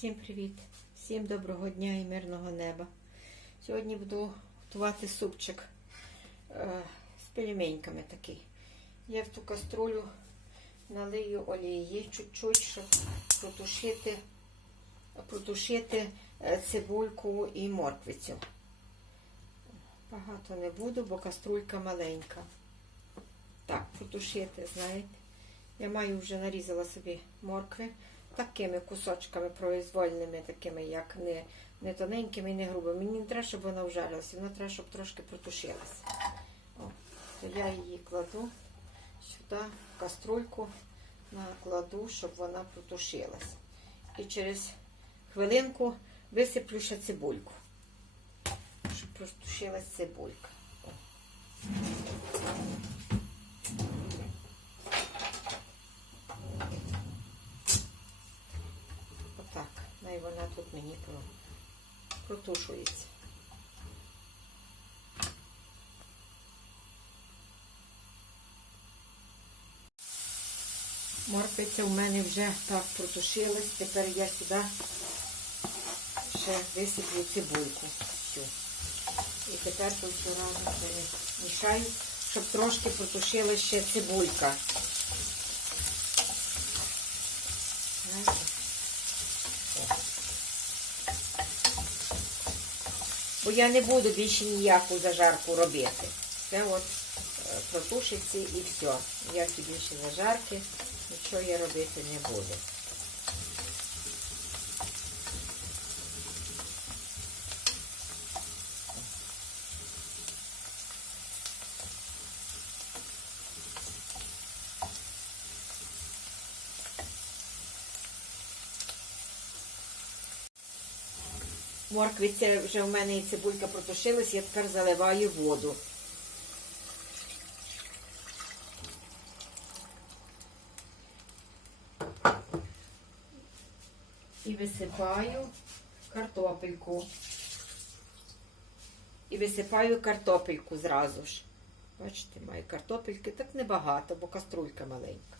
Всім привіт! Всім доброго дня і мирного неба. Сьогодні буду готувати супчик е, з пельменьками такий. Я в ту каструлю налию олії чуть-чуть, щоб протушити, протушити е, цибульку і морквицю. Багато не буду, бо каструлька маленька. Так, протушити, знаєте. Я маю вже нарізала собі моркви такими кусочками произвольними, такими, як не, не тоненькими і не грубими. Мені не треба, щоб вона вжарилася, вона треба, щоб трошки протушилася. О, то я її кладу сюди, в каструльку, накладу, щоб вона протушилась. І через хвилинку висиплю ще цибульку, щоб протушилась цибулька. О. Отак. Ну і вона тут мені протушується. Морквиця в мене вже так протушилась. Тепер я сюди ще висиплю цибульку. Всю. І тепер тут все разом перемішаю, щоб трошки протушилась ще цибулька. Знаєте? Бо я не буду більше ніяку зажарку робити. Це от е, протушиться і все. Ніякі більше зажарки, нічого я робити не буду. Морквиця вже в мене і цибулька протушилась, я тепер заливаю воду. І висипаю картопельку. І висипаю картопельку зразу ж. Бачите, маю картопельки так небагато, бо каструлька маленька.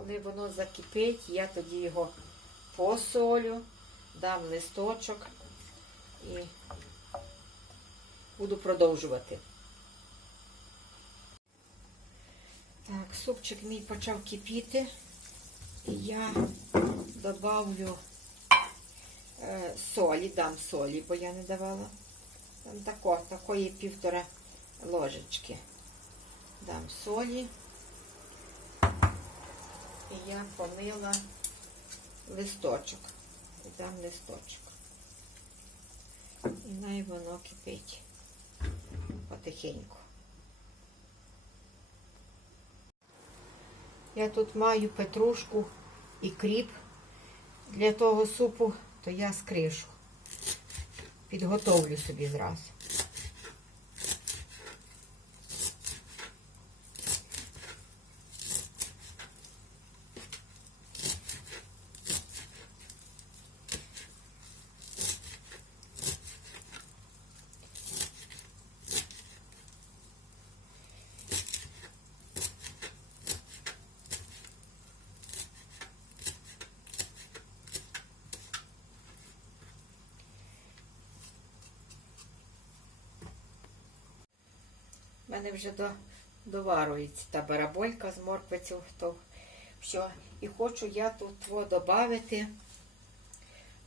Коли воно закипить, я тоді його посолю, дам листочок і буду продовжувати. Так, супчик мій почав кипіти, і я добавлю е, солі, дам солі, бо я не давала. Там тако, такої півтора ложечки. Дам солі. І я помила листочок. Дам листочок. І най воно кипить потихеньку. Я тут маю петрушку і кріп для того супу, то я скришу. Підготовлю собі зразу. Мене вже до, доварується та бараболька з морквицю, то все. І хочу я тут додати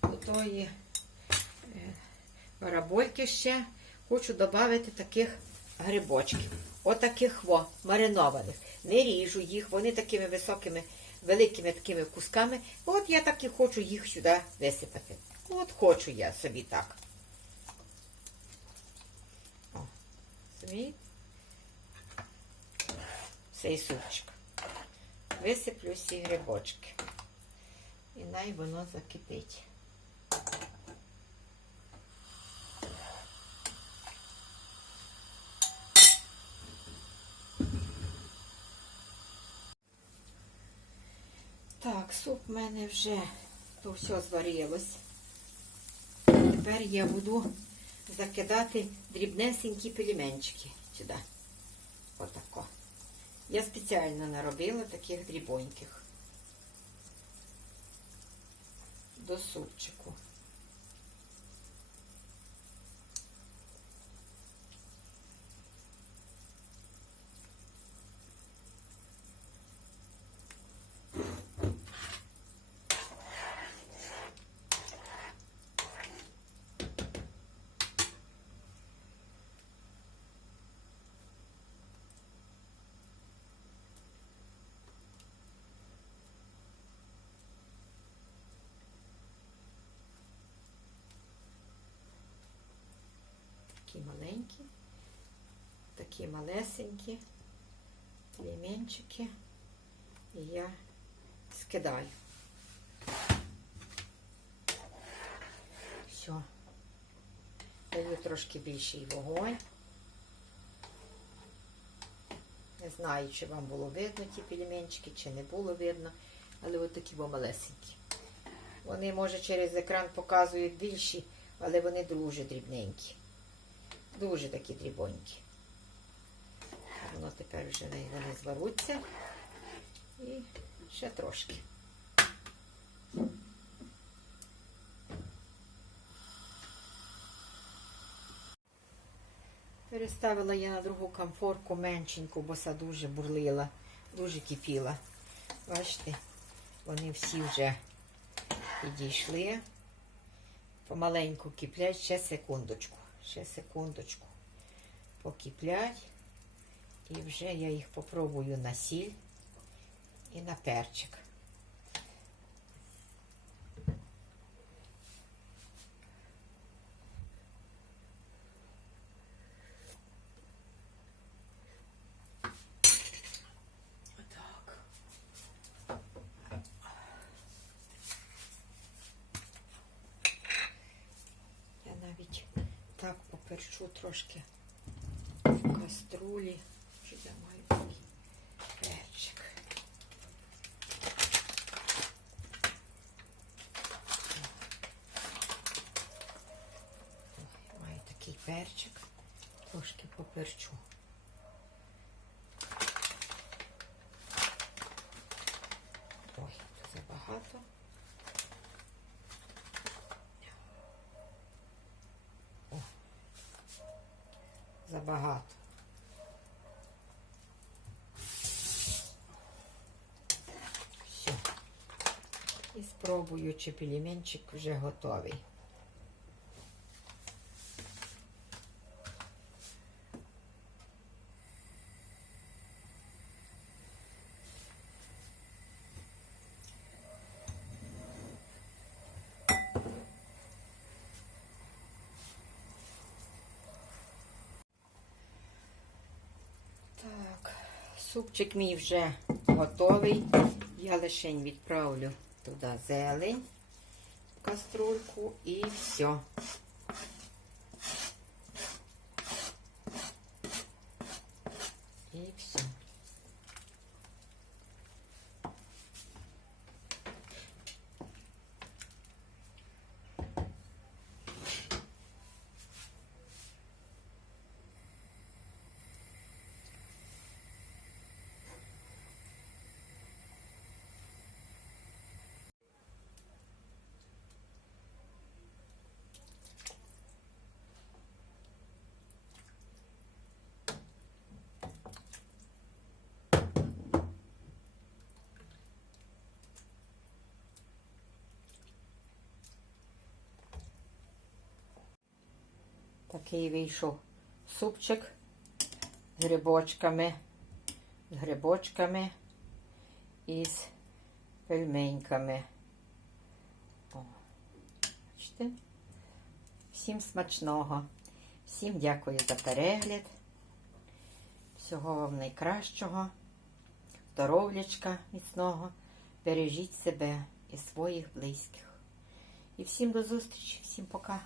до тої е, барабольки ще, хочу додати таких грибочків. Отаких во, маринованих. Не ріжу їх, вони такими високими, великими такими кусками. От я так і хочу їх сюди висипати. От хочу я собі так. О? Цей супчик. Висиплю всі грибочки. І най воно закипить. Так, суп в мене вже то все зварилось. Тепер я буду закидати дрібнесенькі пельменчики сюди. Я спеціально наробила таких дрібоньких до супчику. Такі маленькі, такі малесенькі племінчики. І я скидаю. Все. Даю трошки більший вогонь. Не знаю, чи вам було видно ті пельменчики, чи не було видно, але от такі малесенькі. Вони, може, через екран показують більші, але вони дуже дрібненькі. Дуже такі дрібонькі. Воно тепер вже вони зваруться. І ще трошки. Переставила я на другу комфорку меншеньку, бо са дуже бурлила, дуже кипіла. Бачите, вони всі вже підійшли. Помаленьку киплять, ще секундочку. Ще секундочку. Покиплять. І вже я їх попробую на сіль і на перчик. Так. Я навіть поперчу трошки в каструлі, що я маю такий перчик. Маю такий перчик, трошки поперчу. Ой, це забагато. О, забагато. Все. І спробую, чи пельменчик вже готовий. Так, супчик мій вже готовий. Я лише відправлю туди зелень в каструльку і все. І все. Такий вийшов супчик з грибочками, з грибочками і з пельменьками. Бачите? Всім смачного. Всім дякую за перегляд. Всього вам найкращого, здоров'ячка міцного. Бережіть себе і своїх близьких. І всім до зустрічі, всім пока.